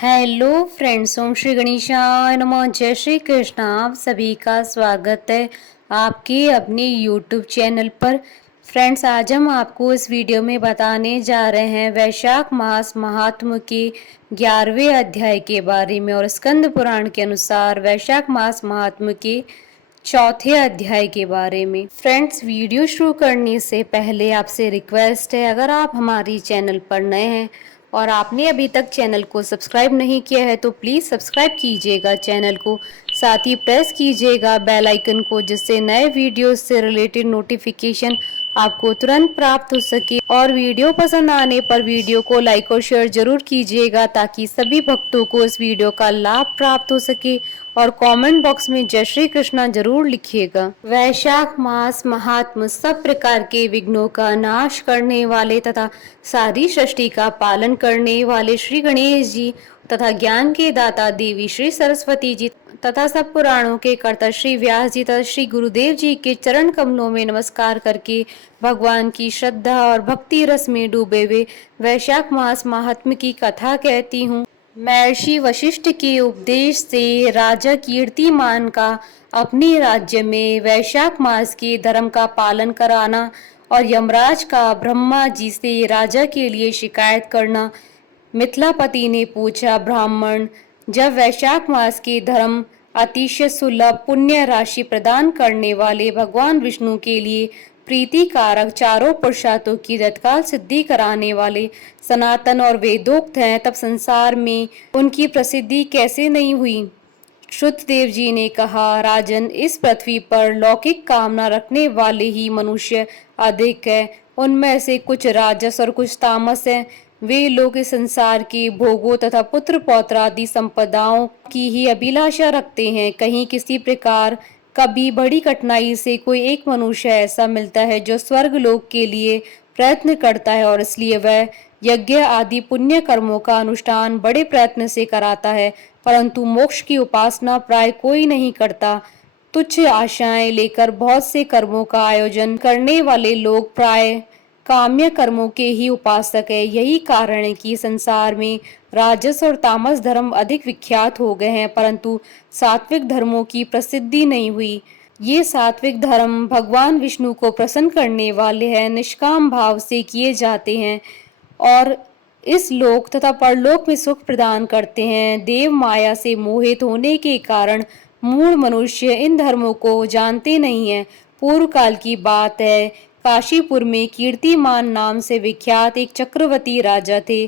Hello friends, ओम श्री गणेशाय नमः। जय श्री कृष्ण। आप सभी का स्वागत है आपके अपने यूट्यूब चैनल पर। फ्रेंड्स, आज हम आपको इस वीडियो में बताने जा रहे हैं वैशाख मास महात्म्य के 11वें अध्याय के बारे में और स्कंद पुराण के अनुसार वैशाख मास महात्म्य के चौथे अध्याय के बारे में। फ्रेंड्स, वीडियो शुरू करने से पहले आपसे रिक्वेस्ट है, अगर आप हमारी चैनल पर नए हैं और आपने अभी तक चैनल को सब्सक्राइब नहीं किया है तो प्लीज़ सब्सक्राइब कीजिएगा चैनल को, साथ ही प्रेस कीजिएगा बेल आइकन को, जिससे नए वीडियो से रिलेटेड नोटिफिकेशन आपको तुरंत प्राप्त हो सके। और वीडियो पसंद आने पर वीडियो को लाइक और शेयर जरूर कीजिएगा ताकि सभी भक्तों को इस वीडियो का लाभ प्राप्त हो सके। और कमेंट बॉक्स में जय श्री कृष्णा जरूर लिखिएगा। वैशाख मास महात्म सब प्रकार के विघ्नों का नाश करने वाले तथा सारी सृष्टि का पालन करने वाले श्री गणेश जी तथा ज्ञान के दाता देवी श्री सरस्वती जी तथा सब पुराणों के कर्ता श्री व्यास जी तथा श्री गुरुदेव जी के चरण कमलों में नमस्कार करके भगवान की श्रद्धा और भक्ति रस में डूबे हुए वैशाख मास महात्म्य की कथा कहती हूँ। महर्षि वशिष्ठ के उपदेश से राजा कीर्तिमान का अपने राज्य में वैशाख मास के धर्म का पालन कराना और यमराज का ब्रह्मा जी से राजा के लिए शिकायत करना। मिथिलापति ने पूछा, ब्राह्मण, जब वैशाख मास के धर्म अतिशय सुलभ पुण्य राशि प्रदान करने वाले भगवान विष्णु के लिए प्रीति कारक चारों पुरुषार्थों की तत्काल सिद्धि कराने वाले सनातन और वेदोक्त हैं, तब संसार में उनकी प्रसिद्धि कैसे नहीं हुई। श्रुतदेव जी ने कहा, राजन, इस पृथ्वी पर लौकिक कामना रखने वाले ही मनुष्य अधिक है। उनमें से कुछ राजस और कुछ तामस हैं। वे लोग इस संसार के भोगों तथा पुत्र पौत्र आदि संपदाओं की ही अभिलाषा रखते हैं। कहीं किसी प्रकार कभी बड़ी कठिनाई से कोई एक मनुष्य ऐसा मिलता है जो स्वर्ग लोक के लिए प्रयत्न करता है और इसलिए वह यज्ञ आदि पुण्य कर्मों का अनुष्ठान बड़े प्रयत्न से कराता है, परंतु मोक्ष की उपासना प्राय कोई नहीं करता। तुच्छ आशाएं लेकर बहुत से कर्मों का आयोजन करने वाले लोग प्राय काम्य कर्मों के ही उपासक है। यही कारण है कि संसार में राजस और तामस धर्म अधिक विख्यात हो गए हैं, परंतु सात्विक धर्मों की प्रसिद्धि नहीं हुई। ये सात्विक धर्म भगवान विष्णु को प्रसन्न करने वाले हैं, निष्काम भाव से किए जाते हैं और इस लोक तथा परलोक में सुख प्रदान करते हैं। देव माया से मोहित होने के कारण मूढ़ मनुष्य इन धर्मों को जानते नहीं है। पूर्व काल की बात है, काशीपुर में कीर्तिमान नाम से विख्यात एक चक्रवर्ती राजा थे।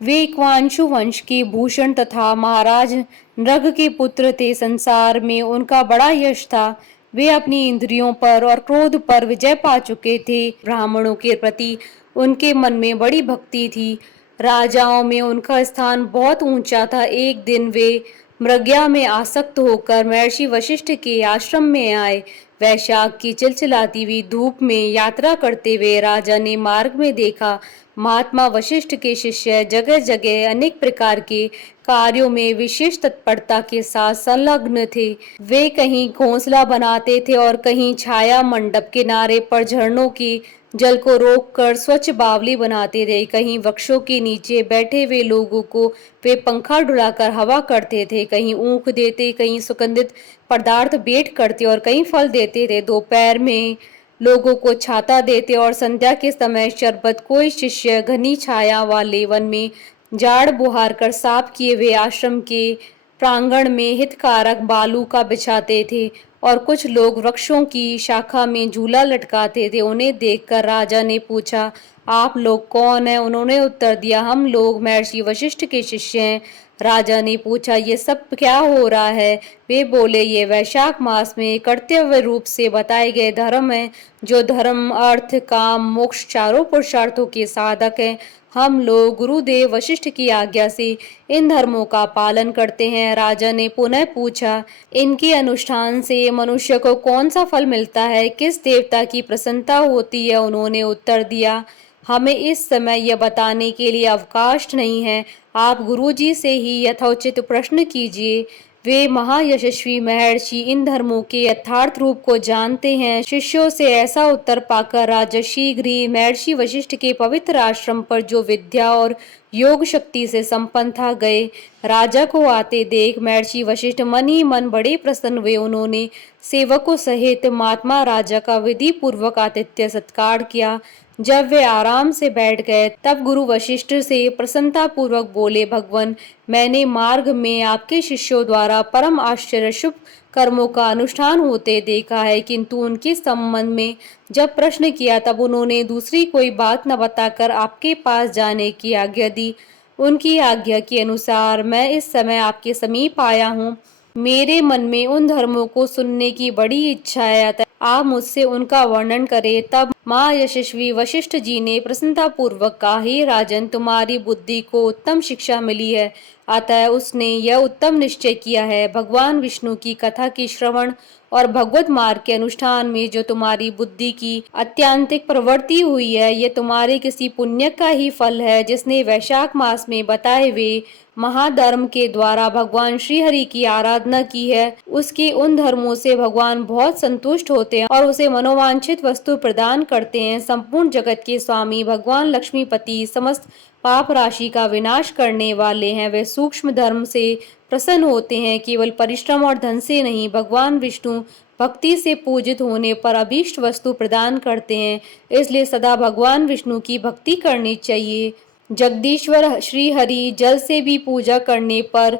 वे इक्ष्वाकु वंश के भूषण तथा महाराज नृग के पुत्र थे। संसार में उनका बड़ा यश था। वे अपनी इंद्रियों पर और क्रोध पर विजय पा चुके थे। ब्राह्मणों के प्रति उनके मन में बड़ी भक्ति थी। राजाओं में उनका स्थान बहुत ऊंचा था। एक दिन वे मृग्या में आसक्त होकर महर्षि वशिष्ठ के आश्रम में आए। वैशाख की चिलचिलाती हुई धूप में यात्रा करते हुए राजा ने मार्ग में देखा, महात्मा वशिष्ठ के शिष्य जगह जगह अनेक प्रकार के कार्यों में विशेष तत्परता के साथ संलग्न थे। वे कहीं घोंसला बनाते थे और कहीं छाया मंडप किनारे पर झरनों की जल को रोककर स्वच्छ बावली बनाते थे। कहीं वृक्षों के नीचे बैठे हुए लोगों को वे पंखा डुलाकर हवा करते थे। कहीं ऊख देते, कहीं सुगंधित पदार्थ भेंट करते और कहीं फल देते थे। दोपहर में लोगों को छाता देते और संध्या के समय शरबत। कोई शिष्य घनी छाया वाले वन में झाड़ बुहार कर साफ किए हुए आश्रम के प्रांगण में हितकारक बालू का बिछाते थे और कुछ लोग वृक्षों की शाखा में झूला लटकाते थे। उन्हें देखकर राजा ने पूछा, आप लोग कौन हैं? उन्होंने उत्तर दिया, हम लोग महर्षि वशिष्ठ के शिष्य हैं। राजा ने पूछा, ये सब क्या हो रहा है? वे बोले, ये वैशाख मास में कर्तव्य रूप से बताए गए धर्म हैं, जो धर्म अर्थ काम मोक्ष चारों पुरुषार्थों के साधक हैं। हम लोग गुरुदेव वशिष्ठ की आज्ञा से इन धर्मों का पालन करते हैं। राजा ने पुनः पूछा, इनके अनुष्ठान से मनुष्य को कौन सा फल मिलता है? किस देवता की प्रसन्नता होती है? उन्होंने उत्तर दिया, हमें इस समय यह बताने के लिए अवकाश नहीं है। आप गुरुजी से ही यथोचित प्रश्न कीजिए। वे महायशस्वी महर्षि इन धर्मों के यथार्थ रूप को जानते हैं। शिष्यों से ऐसा उत्तर पाकर राजा शीघ्र ही महर्षि वशिष्ठ के पवित्र आश्रम पर, जो विद्या और योग शक्ति से संपन्न था, गए। राजा को आते देख महर्षि वशिष्ठ मन ही मन बड़े प्रसन्न हुए। उन्होंने सेवकों सहित महात्मा राजा का विधि पूर्वक आतिथ्य सत्कार किया। जब वे आराम से बैठ गए तब गुरु वशिष्ठ से प्रसन्नता पूर्वक बोले, भगवान, मैंने मार्ग में आपके शिष्यों द्वारा परम आश्चर्य शुभ कर्मों का अनुष्ठान होते देखा है, किंतु उनके संबंध में जब प्रश्न किया तब उन्होंने दूसरी कोई बात न बताकर आपके पास जाने की आज्ञा दी। उनकी आज्ञा के अनुसार मैं इस समय आपके समीप आया हूँ। मेरे मन में उन धर्मों को सुनने की बड़ी इच्छा है, अतः आप मुझसे उनका वर्णन करें। तब माँ यशस्वी वशिष्ठ जी ने प्रसन्नता पूर्वक कहा, हे राजन, तुम्हारी बुद्धि को उत्तम शिक्षा मिली है, अतः उसने यह उत्तम निश्चय किया है, भगवान विष्णु की कथा की श्रवण और भगवत मार्ग के अनुष्ठान में जो तुम्हारी बुद्धि की अत्यंतिक प्रवृत्ति हुई है, यह तुम्हारे किसी पुण्य का ही फल है, जिसने वैशाख मास में बताए हुए महाधर्म के द्वारा भगवान श्री हरि की आराधना की है। उसके उन धर्मों से भगवान बहुत संतुष्ट होते हैं और उसे मनोवांछित वस्तु प्रदान करते हैं। संपूर्ण जगत के स्वामी भगवान लक्ष्मीपति समस्त पाप राशि का विनाश करने वाले हैं। वे सूक्ष्म धर्म से प्रसन्न होते हैं, केवल परिश्रम और धन से नहीं। भगवान विष्णु भक्ति से पूजित होने पर अभीष्ट वस्तु प्रदान करते हैं, इसलिए सदा भगवान विष्णु की भक्ति करनी चाहिए। जगदीश्वर श्री हरि जल से भी पूजा करने पर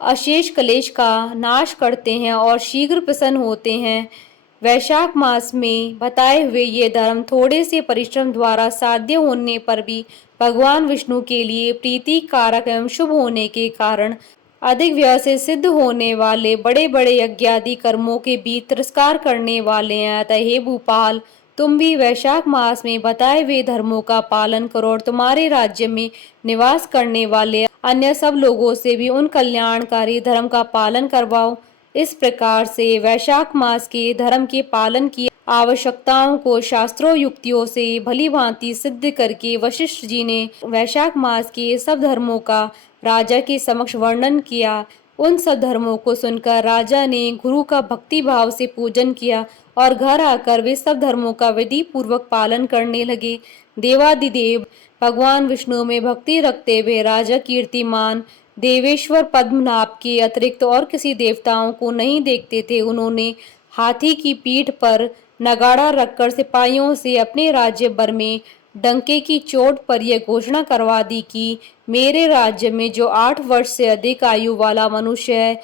अशेष क्लेश का नाश करते हैं और शीघ्र प्रसन्न होते हैं। वैशाख मास में बताए हुए ये धर्म थोड़े से परिश्रम द्वारा साध्य होने पर भी भगवान विष्णु के लिए प्रीति कारक एवं शुभ होने के कारण अधिक व्यय से सिद्ध होने वाले बड़े बड़े यज्ञादि कर्मों के भी तिरस्कार करने वाले हैं। अतः हे भूपाल, तुम भी वैशाख मास में बताए हुए धर्मों का पालन करो और तुम्हारे राज्य में निवास करने वाले अन्य सब लोगों से भी उन कल्याणकारी धर्म का पालन करवाओ। इस प्रकार से वैशाख मास के धर्म के पालन की आवश्यकताओं को शास्त्रों युक्तियों से भली भांति सिद्ध करके वशिष्ठ जी ने वैशाख मास के सब धर्मों का राजा के समक्ष वर्णन किया। उन सब धर्मों को सुनकर राजा ने गुरु का भक्ति भाव से पूजन किया और घर आकर वे सब धर्मों का विधि पूर्वक पालन करने लगे। देवादिदेव भगवान विष्णु में भक्ति रखते हुए राजा कीर्तिमान देवेश्वर पद्मनाभ के अतिरिक्त और किसी देवताओं को नहीं देखते थे। उन्होंने हाथी की पीठ पर नगाड़ा रखकर सिपाहियों से अपने राज्य भर में डंके की चोट पर यह घोषणा करवा दी कि मेरे राज्य में जो 8 वर्ष से अधिक आयु वाला मनुष्य है,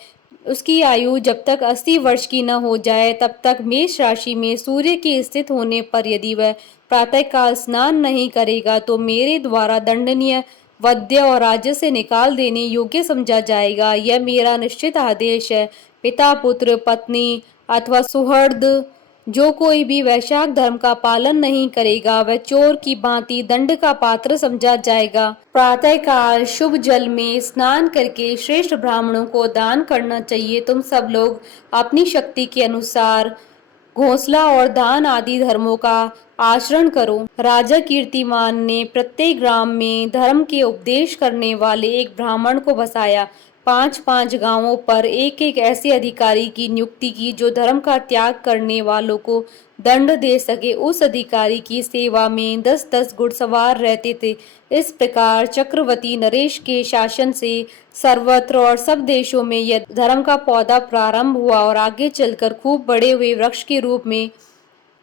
उसकी आयु जब तक 80 वर्ष की न हो जाए तब तक मेष राशि में सूर्य के स्थित होने पर यदि वह प्रातःकाल स्नान नहीं करेगा तो मेरे द्वारा दंडनीय, वध्य और राज्य से निकाल देने योग्य समझा जाएगा। यह मेरा निश्चित आदेश है। पिता, पुत्र, पत्नी अथवा सुहृद जो कोई भी वैशाख धर्म का पालन नहीं करेगा वह चोर की भांति दंड का पात्र समझा जाएगा। प्रातःकाल शुभ जल में स्नान करके श्रेष्ठ ब्राह्मणों को दान करना चाहिए। तुम सब लोग अपनी शक्ति के अनुसार घोंसला और दान आदि धर्मों का आचरण करो। राजा कीर्तिमान ने प्रत्येक ग्राम में धर्म के उपदेश करने वाले एक ब्राह्मण को बसाया। 5-5 गांवों पर एक एक ऐसे अधिकारी की नियुक्ति की जो धर्म का त्याग करने वालों को दंड दे सके। उस अधिकारी की सेवा में 10-10 घुड़सवार रहते थे। इस प्रकार चक्रवर्ती नरेश के शासन से सर्वत्र और सब देशों में यह धर्म का पौधा प्रारंभ हुआ और आगे चलकर खूब बड़े हुए वृक्ष के रूप में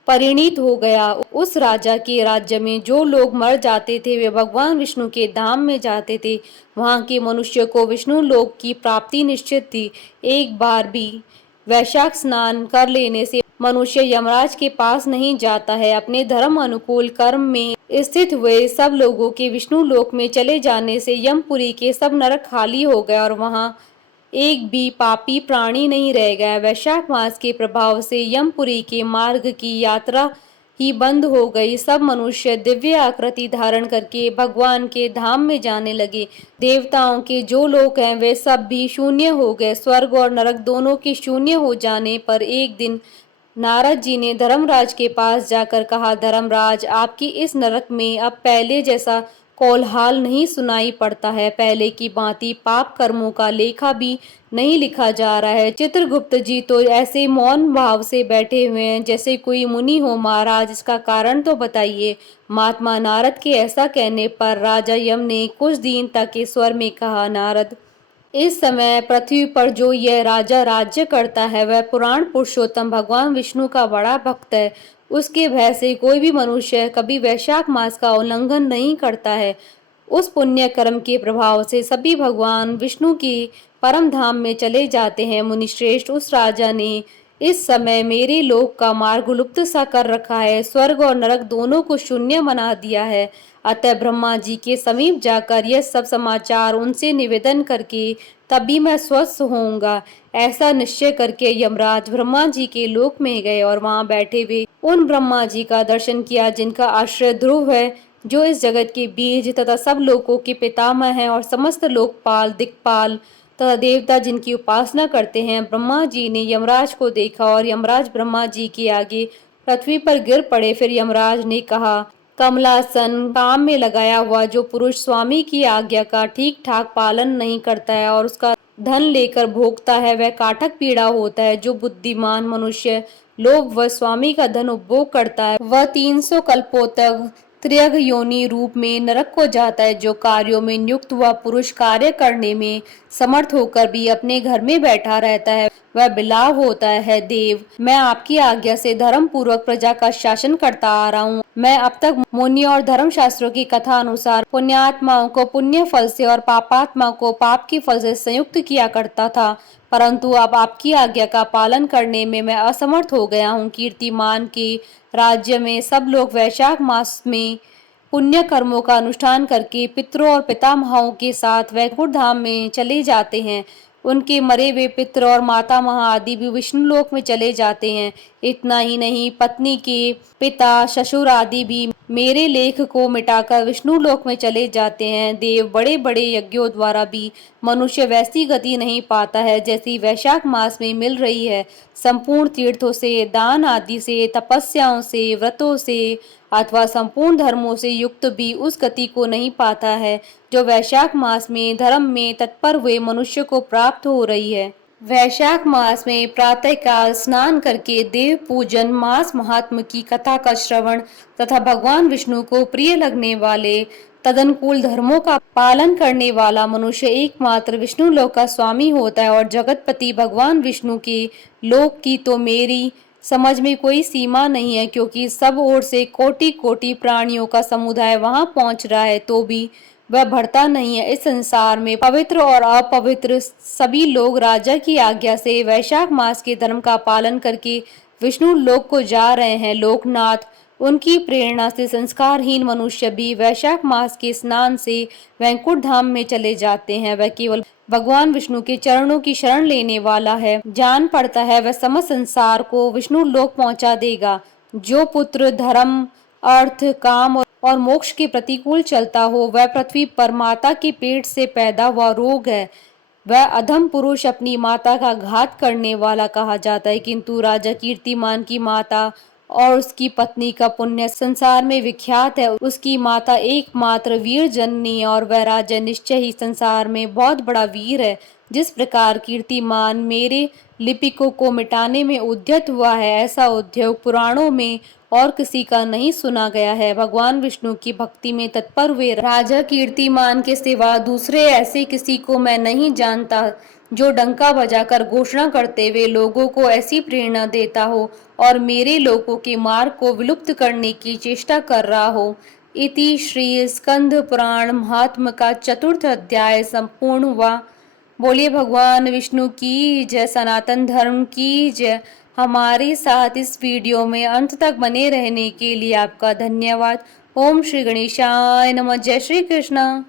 परिणित हो गया। उस राजा के राज्य में जो लोग मर जाते थे वे भगवान विष्णु के धाम में जाते थे। वहां के मनुष्य को विष्णु लोक की प्राप्ति निश्चित थी। एक बार भी वैशाख स्नान कर लेने से मनुष्य यमराज के पास नहीं जाता है। अपने धर्म अनुकूल कर्म में स्थित हुए सब लोगों के विष्णु लोक में चले जाने से यमपुरी के सब नरक खाली हो गए और वहां एक भी पापी प्राणी नहीं रह गया। वैशाख मास के प्रभाव से यमपुरी के मार्ग की यात्रा ही बंद हो गई। सब मनुष्य दिव्य आकृति धारण करके भगवान के धाम में जाने लगे। देवताओं के जो लोक हैं वे सब भी शून्य हो गए। स्वर्ग और नरक दोनों के शून्य हो जाने पर एक दिन नारद जी ने धर्मराज के पास जाकर कहा, धर्मराज, आपकी इस नरक में अब पहले जैसा कोलाहल नहीं सुनाई पड़ता है। पहले की भांति पाप कर्मों का लेखा भी नहीं लिखा जा रहा है। चित्रगुप्त जी तो ऐसे मौन भाव से बैठे हुए हैं जैसे कोई मुनि हो। महाराज, इसका कारण तो बताइए। महात्मा नारद के ऐसा कहने पर राजा यम ने कुछ दिन तक के स्वर में कहा, नारद, इस समय पृथ्वी पर जो यह राजा राज्य करता है वह पुराण पुरुषोत्तम भगवान विष्णु का बड़ा भक्त है। उसके भय से कोई भी मनुष्य कभी वैशाख मास का उल्लंघन नहीं करता है। उस पुण्य कर्म के प्रभाव से सभी भगवान विष्णु के परम धाम में चले जाते हैं। मुनिश्रेष्ठ, उस राजा ने इस समय मेरे लोक का मार्ग लुप्त सा कर रखा है। स्वर्ग और नरक दोनों को शून्य बना दिया है। अतः ब्रह्मा जी के समीप जाकर यह सब समाचार उनसे निवेदन करके तभी मैं स्वस्थ होऊंगा। ऐसा निश्चय करके यमराज ब्रह्मा जी के लोक में गए और वहां बैठे हुए उन ब्रह्मा जी का दर्शन किया जिनका आश्रय ध्रुव है, जो इस जगत के बीज तथा सब लोकों के पितामह हैं और समस्त लोकपाल, दिक्पाल तथा देवता जिनकी उपासना करते हैं। ब्रह्मा जी ने यमराज को देखा और यमराज ब्रह्मा जी के आगे पृथ्वी पर गिर पड़े। फिर यमराज ने कहा, कमलासन काम में लगाया हुआ जो पुरुष स्वामी की आज्ञा का ठीक ठाक पालन नहीं करता है और उसका धन लेकर भोगता है, वह काटक पीड़ा होता है। जो बुद्धिमान मनुष्य लोभ व स्वामी का धन उपभोग करता है वह 300 कल्पों तक त्रियग योनि रूप में नरक को जाता है। जो कार्यों में नियुक्त हुआ पुरुष कार्य करने में समर्थ होकर भी अपने घर में बैठा रहता है वह बिलाव होता है। देव, मैं आपकी आज्ञा से धर्म पूर्वक प्रजा का शासन करता आ रहा हूँ। मैं अब तक मुनि और धर्म शास्त्रों की कथा अनुसार पुण्यात्माओं को पुण्य फल से और पापात्मा को पाप की फल से संयुक्त किया करता था, परंतु अब आपकी आज्ञा का पालन करने में मैं असमर्थ हो गया हूँ। कीर्तिमान के राज्य में सब लोग वैशाख मास में पुण्य कर्मों का अनुष्ठान करके पितरों और पितामहों के साथ वैकुंठ धाम में चले जाते हैं। उनके मरे हुए पितर और माता महा आदि भी विष्णु लोक में चले जाते हैं। इतना ही नहीं, पत्नी के पिता, ससुर आदि भी मेरे लेख को मिटाकर विष्णु लोक में चले जाते हैं। देव, बड़े बड़े यज्ञों द्वारा भी मनुष्य वैसी गति नहीं पाता है जैसी वैशाख मास में मिल रही है। संपूर्ण तीर्थों से, दान आदि से, तपस्याओं से, व्रतों से अथवा संपूर्ण धर्मों से युक्त भी उस गति को नहीं पाता है जो वैशाख मास में धर्म में तत्पर हुए मनुष्य को प्राप्त हो रही है। वैशाख मास में प्रातः काल स्नान करके देव पूजन, मास महात्म की कथा का श्रवण तथा भगवान विष्णु को प्रिय लगने वाले तदनुकूल धर्मों का पालन करने वाला मनुष्य एकमात्र विष्णु लोक का स्वामी होता है। और जगतपति भगवान विष्णु के लोक की तो मेरी समझ में कोई सीमा नहीं है, क्योंकि सब ओर से कोटि कोटि प्राणियों का समुदाय वहां पहुंच रहा है तो भी वह बढ़ता नहीं है। इस संसार में पवित्र और अपवित्र सभी लोग राजा की आज्ञा से वैशाख मास के धर्म का पालन करके विष्णु लोक को जा रहे हैं। लोकनाथ, उनकी प्रेरणा से संस्कारहीन मनुष्य भी वैशाख मास के स्नान से वैकुंठ धाम में चले जाते हैं। वह केवल भगवान विष्णु के चरणों की शरण लेने वाला है, जान पड़ता है वह समस्त संसार को विष्णु लोक पहुंचा देगा। जो पुत्र धर्म, अर्थ, काम और मोक्ष के प्रतिकूल चलता हो वह पृथ्वी पर माता के पेट से पैदा हुआ रोग है। वह अधम पुरुष अपनी माता का घात करने वाला कहा जाता है। किंतु राजा कीर्तिमान की माता और उसकी पत्नी का पुण्य संसार में विख्यात है। उसकी माता एकमात्र वीर जननी और वह राजा निश्चय ही संसार में बहुत बड़ा वीर है। जिस प्रकार कीर्तिमान मेरे लिपिकों को मिटाने में उद्यत हुआ है, ऐसा उद्योग पुराणों में और किसी का नहीं सुना गया है। भगवान विष्णु की भक्ति में तत्पर हुए राजा कीर्तिमान के सिवा दूसरे ऐसे किसी को मैं नहीं जानता जो डंका बजाकर घोषणा करते हुए लोगों को ऐसी प्रेरणा देता हो और मेरे लोगों के मार्ग को विलुप्त करने की चेष्टा कर रहा हो। इति श्री स्कंद पुराण महात्म का 4th अध्याय संपूर्ण हुआ। बोलिए भगवान विष्णु की जय, सनातन धर्म की जय। हमारे साथ इस वीडियो में अंत तक बने रहने के लिए आपका धन्यवाद। ओम श्री गणेशाय नमः। जय श्री कृष्ण।